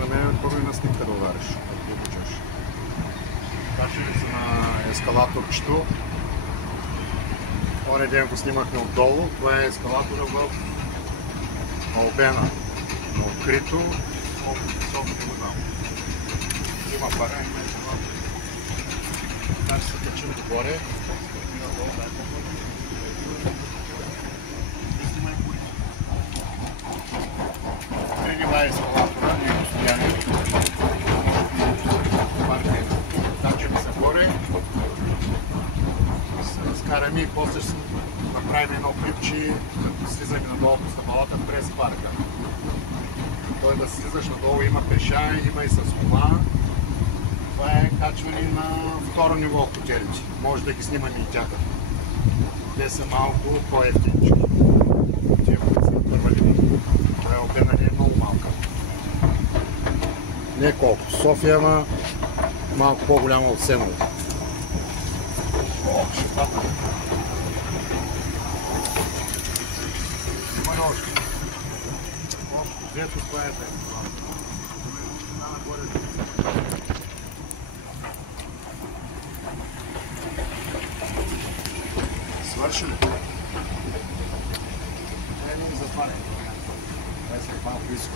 да ме първо и на снимка да удариш, ако обичаш. Качваме се на ескалаторчето. Оня ден го снимахме отдолу. Това е ескалатора в Албена. На открито, колко високо не го знам. Има пара и ме това. Така ще се качим догоре. Преди е ескалатора и постоянно. Качваме се горе. Се разкараме и после ще направим едно клипче, като слизаме надолу по стъпалата през парка. Той да слизаш надолу има пеша, има и с кола. Това е качване на второ ниво хотелите. Може да ги снимаме и тях. Те са малко по-евтинички. Тия, които са на първа линия. Това е Албена не е много малка. Не колко. София, ама малко по-голяма от Сеново. О, шепата. Има още. Общо взето това е да свърши ли? Това е много затваряне. Това е малко близко.